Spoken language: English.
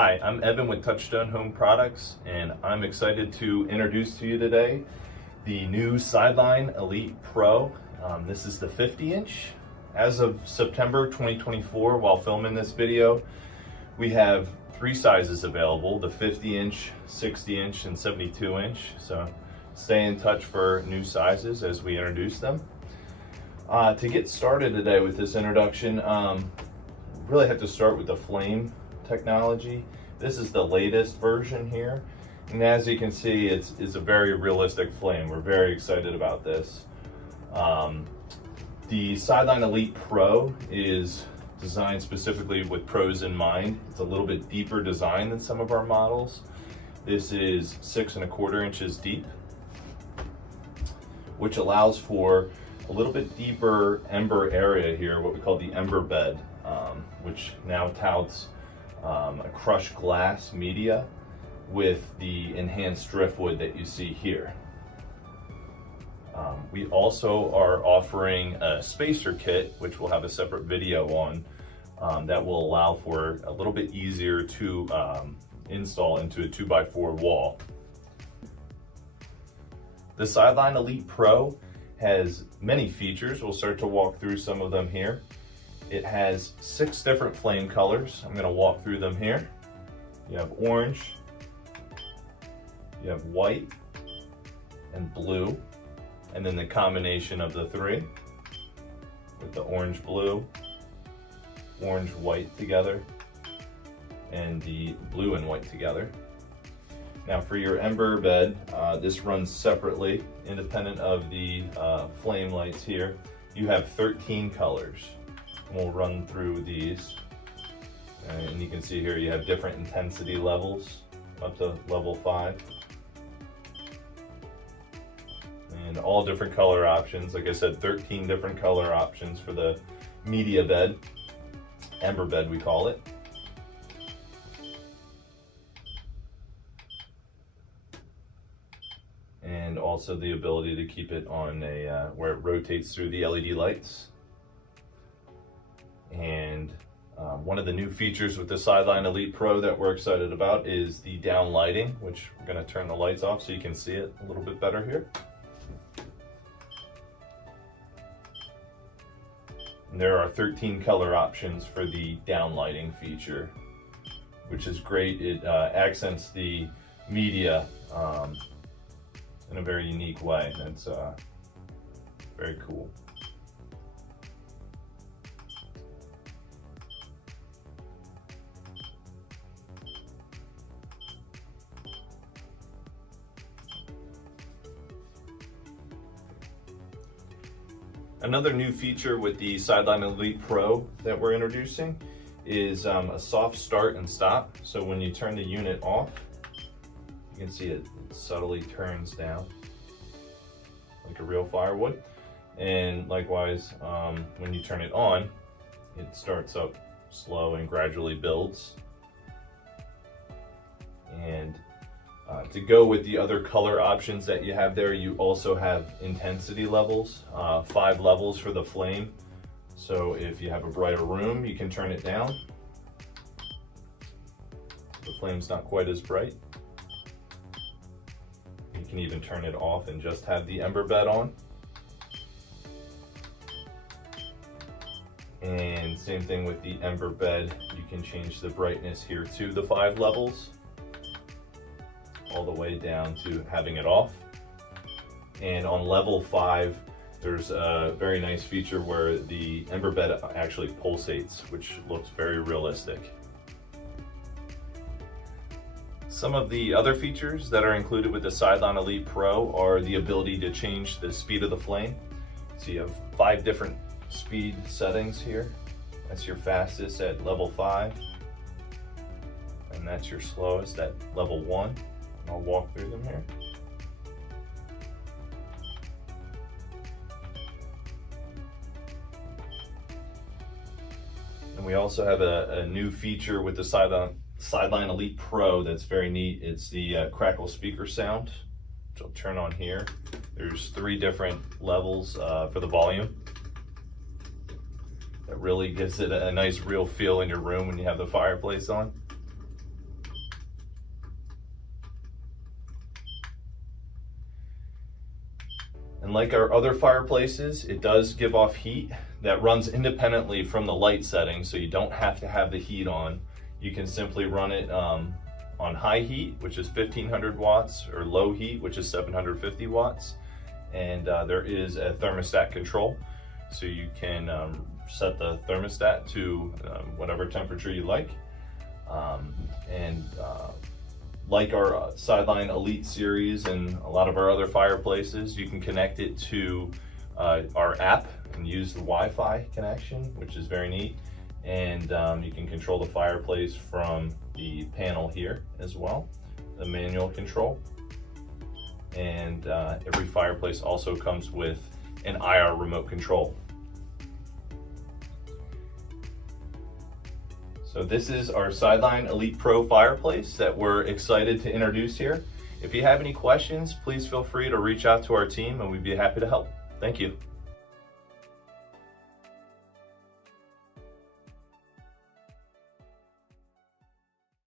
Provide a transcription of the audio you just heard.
Hi, I'm Evan with Touchstone Home Products, and I'm excited to introduce to you today the new Sideline Elite Pro. This is the 50-inch. As of September 2024, while filming this video, we have three sizes available, the 50-inch, 60-inch, and 72-inch. So stay in touch for new sizes as we introduce them. To get started today with this introduction, really have to start with the flame technology. This is the latest version here, and as you can see, it's a very realistic flame. We're very excited about this. The Sideline Elite Pro is designed specifically with pros in mind. It's a little bit deeper design than some of our models. This is 6 1/4 inches deep, which allows for a little bit deeper ember area here, what we call the ember bed, which now touts a crushed glass media with the enhanced driftwood that you see here. We also are offering a spacer kit, which we'll have a separate video on, that will allow for a little bit easier to install into a 2x4 wall. The Sideline Elite Pro has many features. We'll start to walk through some of them here. It has 6 different flame colors. I'm going to walk through them here. You have orange, you have white, and blue, and then the combination of the 3 with the orange blue, orange white together, and the blue and white together. Now for your ember bed, this runs separately, independent of the flame lights here. You have 13 colors. We'll run through these, and you can see here you have different intensity levels up to level 5, and all different color options. Like I said, 13 different color options for the media bed, ember bed we call it. And also the ability to keep it on a where it rotates through the LED lights. And one of the new features with the Sideline Elite Pro that we're excited about is the down lighting, which we're going to turn the lights off so you can see it a little bit better here. And there are 13 color options for the down lighting feature, which is great. It accents the media in a very unique way. That's very cool. Another new feature with the Sideline Elite Pro that we're introducing is a soft start and stop. So when you turn the unit off, you can see it subtly turns down like a real firewood. And likewise, when you turn it on, it starts up slow and gradually builds. And to go with the other color options that you have there, you also have intensity levels, 5 levels for the flame. So if you have a brighter room, you can turn it down. The flame's not quite as bright. You can even turn it off and just have the ember bed on. And same thing with the ember bed, you can change the brightness here to the 5 levels, all the way down to having it off. And on level 5, there's a very nice feature where the ember bed actually pulsates, which looks very realistic. Some of the other features that are included with the Sideline Elite Pro are the ability to change the speed of the flame. So you have 5 different speed settings here. That's your fastest at level 5, and that's your slowest at level 1. I'll walk through them here. And we also have a new feature with the Sideline Elite Pro that's very neat. It's the crackle speaker sound, which I'll turn on here. There's 3 different levels for the volume. That really gives it a nice real feel in your room when you have the fireplace on. And like our other fireplaces, it does give off heat that runs independently from the light setting, so you don't have to have the heat on. You can simply run it on high heat, which is 1500 watts, or low heat, which is 750 watts. And there is a thermostat control, so you can set the thermostat to whatever temperature you like. Like our Sideline Elite series and a lot of our other fireplaces, you can connect it to our app and use the Wi-Fi connection, which is very neat. And you can control the fireplace from the panel here as well, the manual control. And every fireplace also comes with an IR remote control. So this is our Sideline Elite Pro fireplace that we're excited to introduce here. If you have any questions, please feel free to reach out to our team and we'd be happy to help. Thank you.